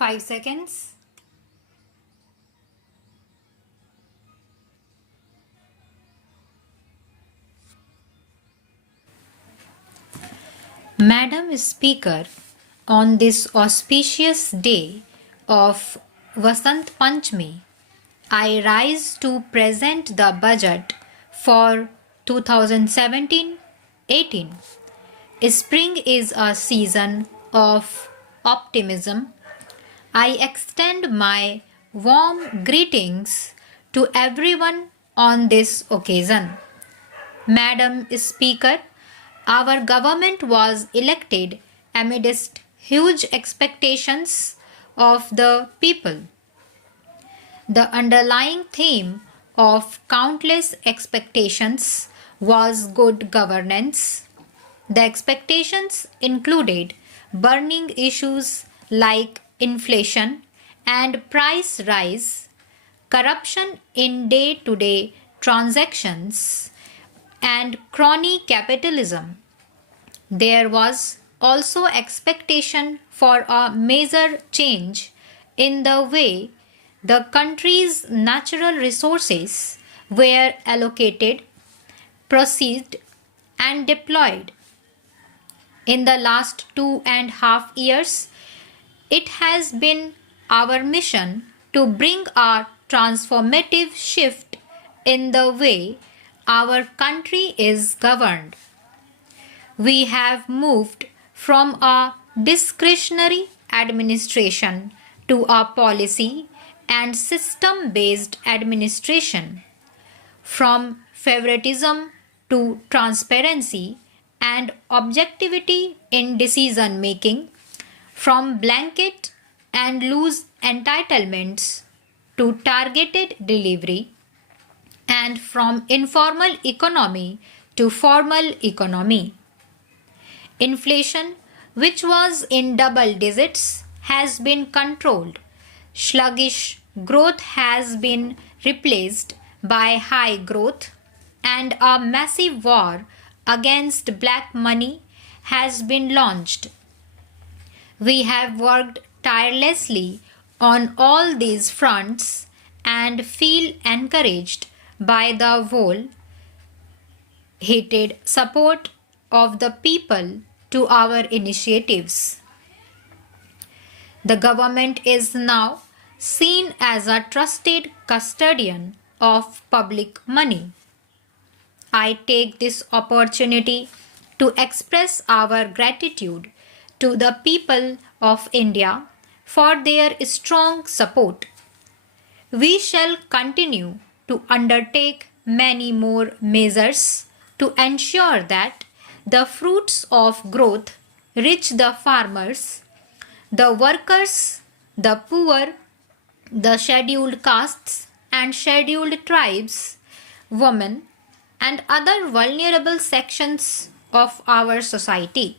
5 seconds. Madam Speaker, on this auspicious day of Vasant Panchami, I rise to present the budget for 2017-18. Spring is a season of optimism. I extend my warm greetings to everyone on this occasion. Madam Speaker, our government was elected amidst huge expectations of the people. The underlying theme of countless expectations was good governance. The expectations included burning issues like inflation and price rise, corruption in day-to-day transactions, and crony capitalism. There was also expectation for a major change in the way the country's natural resources were allocated, processed, and deployed. In the last 2.5 years, it has been our mission to bring a transformative shift in the way our country is governed. We have moved from a discretionary administration to a policy and system-based administration, from favoritism to transparency and objectivity in decision making, from blanket and loose entitlements to targeted delivery, and from informal economy to formal economy. Inflation, which was in double digits, has been controlled. Sluggish growth has been replaced by high growth, and a massive war against black money has been launched. We have worked tirelessly on all these fronts and feel encouraged by the whole-hearted support of the people to our initiatives. The government is now seen as a trusted custodian of public money. I take this opportunity to express our gratitude to the people of India for their strong support. We shall continue to undertake many more measures to ensure that the fruits of growth reach the farmers, the workers, the poor, the scheduled castes and scheduled tribes, women, and other vulnerable sections of our society.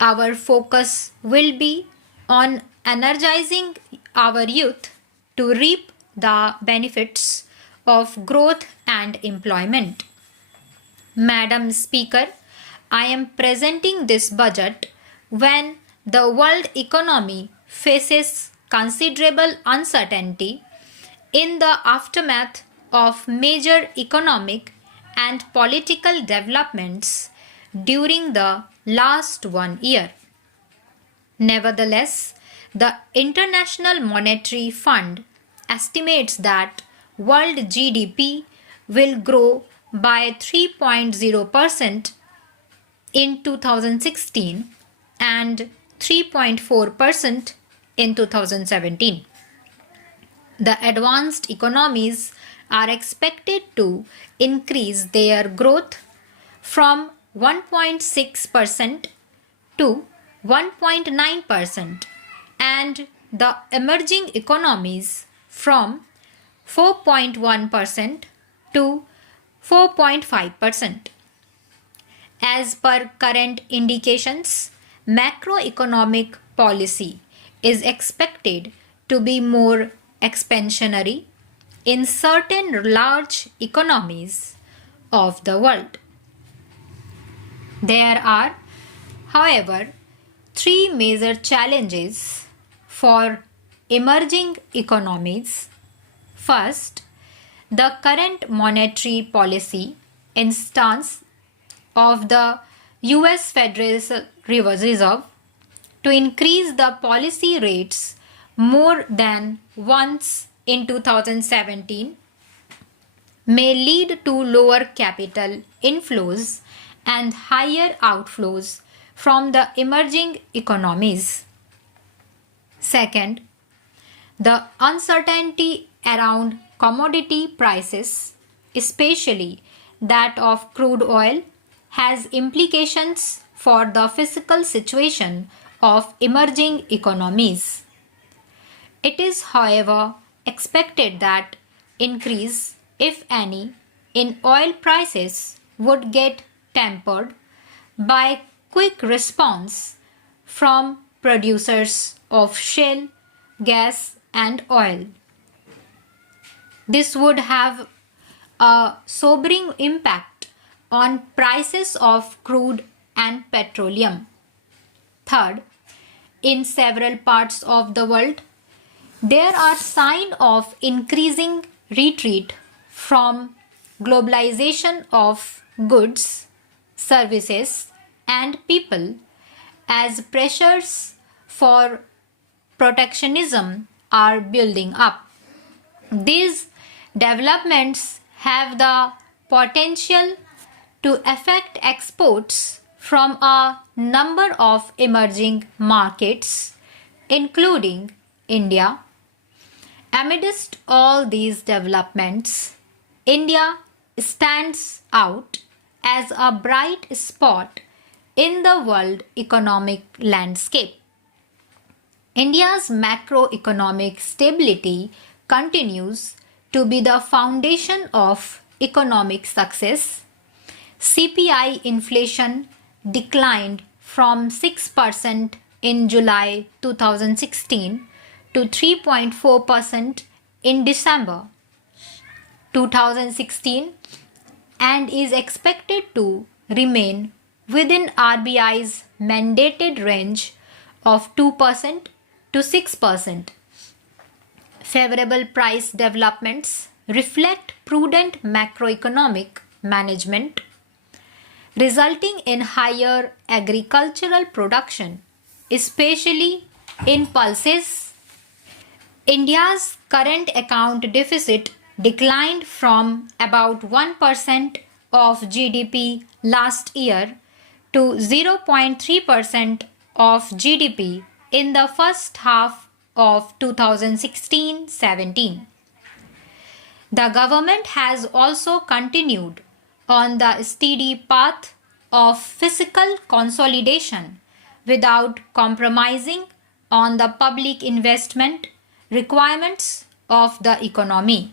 Our focus will be on energizing our youth to reap the benefits of growth and employment. Madam Speaker, I am presenting this budget when the world economy faces considerable uncertainty in the aftermath of major economic and political developments during the last 1 year. Nevertheless, the International Monetary Fund estimates that world GDP will grow by 3.0% in 2016 and 3.4% in 2017. The advanced economies are expected to increase their growth from 1.6% to 1.9%, and the emerging economies from 4.1% to 4.5%. As per current indications, macroeconomic policy is expected to be more expansionary in certain large economies of the world. There are, however, three major challenges for emerging economies. First, the current monetary policy stance of the US Federal Reserve to increase the policy rates more than once in 2017 may lead to lower capital inflows and higher outflows from the emerging economies. Second, the uncertainty around commodity prices, especially that of crude oil, has implications for the fiscal situation of emerging economies. It is, however, expected that increase, if any, in oil prices would get tempered by quick response from producers of shale, gas and oil. This would have a sobering impact on prices of crude and petroleum. Third, in several parts of the world, there are signs of increasing retreat from globalization of goods, services, and people as pressures for protectionism are building up. These developments have the potential to affect exports from a number of emerging markets, including India. Amidst all these developments, India stands out as a bright spot in the world economic landscape. India's macroeconomic stability continues to be the foundation of economic success. CPI inflation declined from 6% in July 2016 to 3.4% in December 2016 and is expected to remain within RBI's mandated range of 2% to 6%. Favorable price developments reflect prudent macroeconomic management, resulting in higher agricultural production, especially in pulses. India's current account deficit declined from about 1% of GDP last year to 0.3% of GDP in the first half of 2016-17. The government has also continued on the steady path of fiscal consolidation without compromising on the public investment requirements of the economy.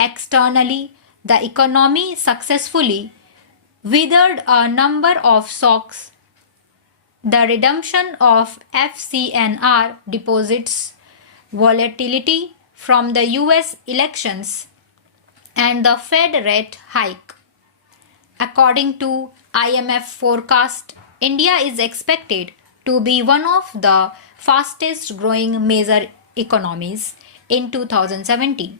Externally, the economy successfully weathered a number of shocks. The redemption of FCNR deposits, volatility from the US elections, and the Fed rate hike. According to IMF forecast, India is expected to be one of the fastest growing major economies in 2017.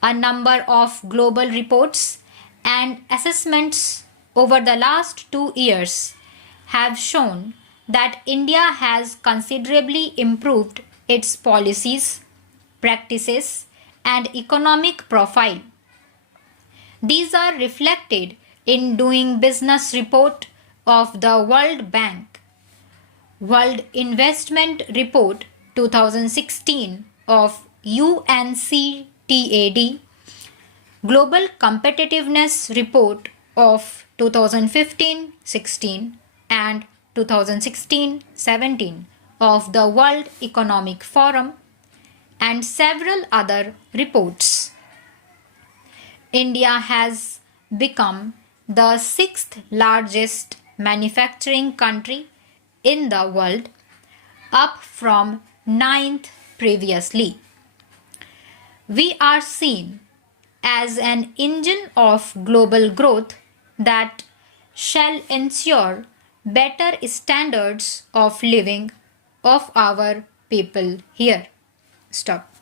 A number of global reports and assessments over the last 2 years have shown that India has considerably improved its policies, practices, and economic profile. These are reflected in Doing Business report of the World Bank, World Investment Report 2016 of UNCTAD, Global Competitiveness Report of 2015-16 and 2016-17 of the World Economic Forum, and several other reports. India has become the 6th largest manufacturing country in the world, up from 9th previously. We are seen as an engine of global growth that shall ensure better standards of living of our people here. Stop.